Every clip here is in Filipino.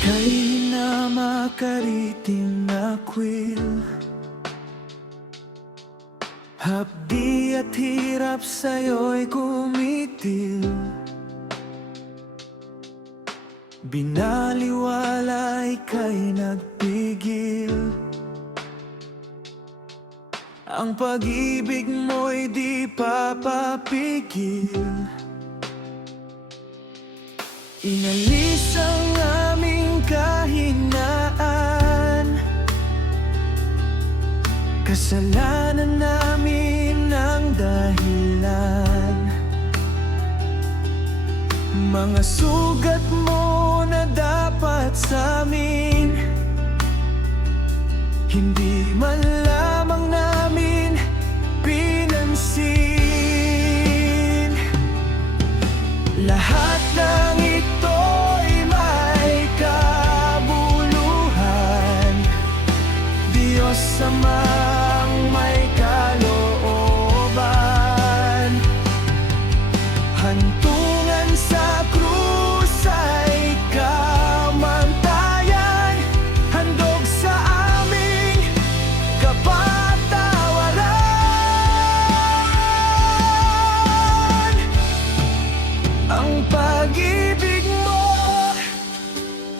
Kay na makariting akwil, hapdi at hirap sa'yo'y kumitil. Binaliwala ika'y nagpigil. Ang pag-ibig mo'y di papapigil. Inalis ang aming kahinaan, kasalanan namin ang dahilan. Mga sugat mo na dapat sa'min, hindi man lamang namin pinansin. Lahat ng ito'y may kabuluhan, Diyos Amang may kalooban. Hantungan sa krus ay kamantayan, handog sa aming kapatawaran. Ang pag-ibig mo,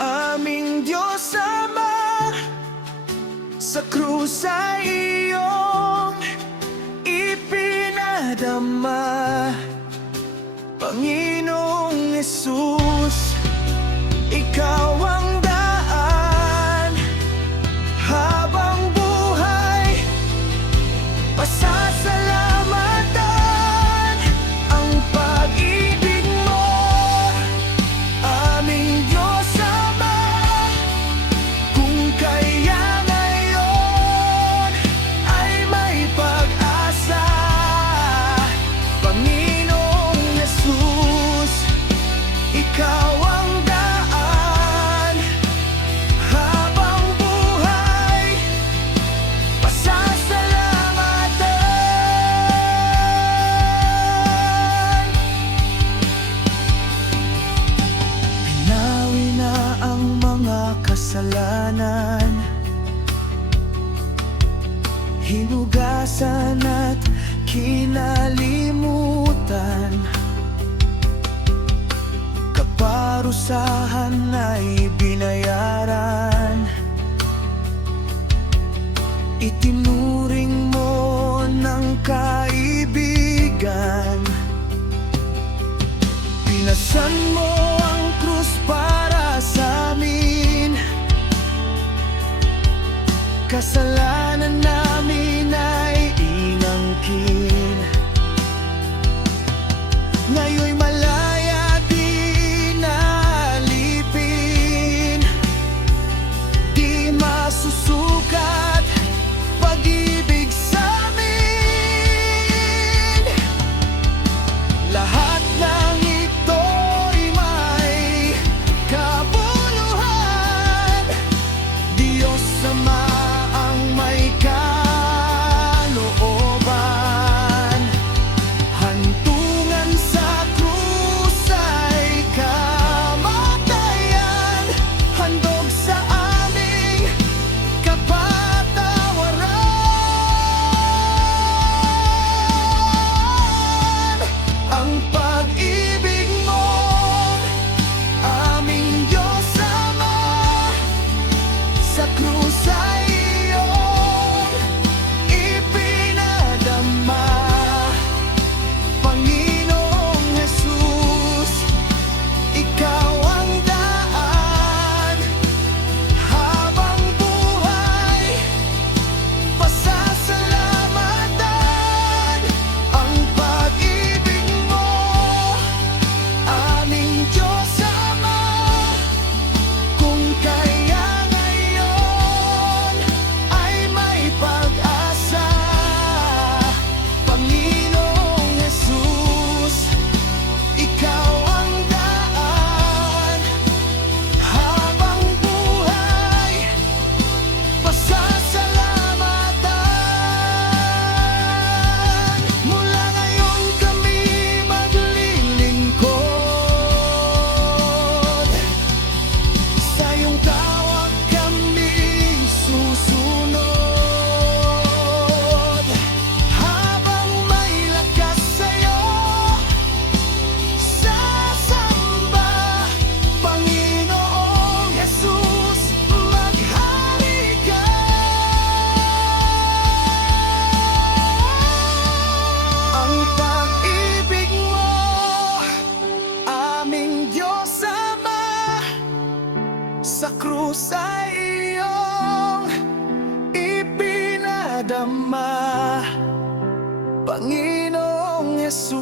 aming Diyos Ama, sa krus ay iyong ipinadama. Panginoong Jesus, ikaw ang daan habang buhay, pasasalamatan. Ang pag-ibig mo, aming Diyos Ama, kung kaya ngayon ay may pag-asa. Panginoong Jesus, ikaw ang daan habang buhay, pasasalamatan. Binawi na ang mga kasalanan, hinugasan at kinalimutan. Kaparusahan ay binayaran, itinuring mo ng kaibigan. Pinasan mo ang krus para sa amin, kasalanan namin ay inangkin. Ngayon'y malaya di nalipin, krus ay iyong ipinadama, Panginoong Yesus.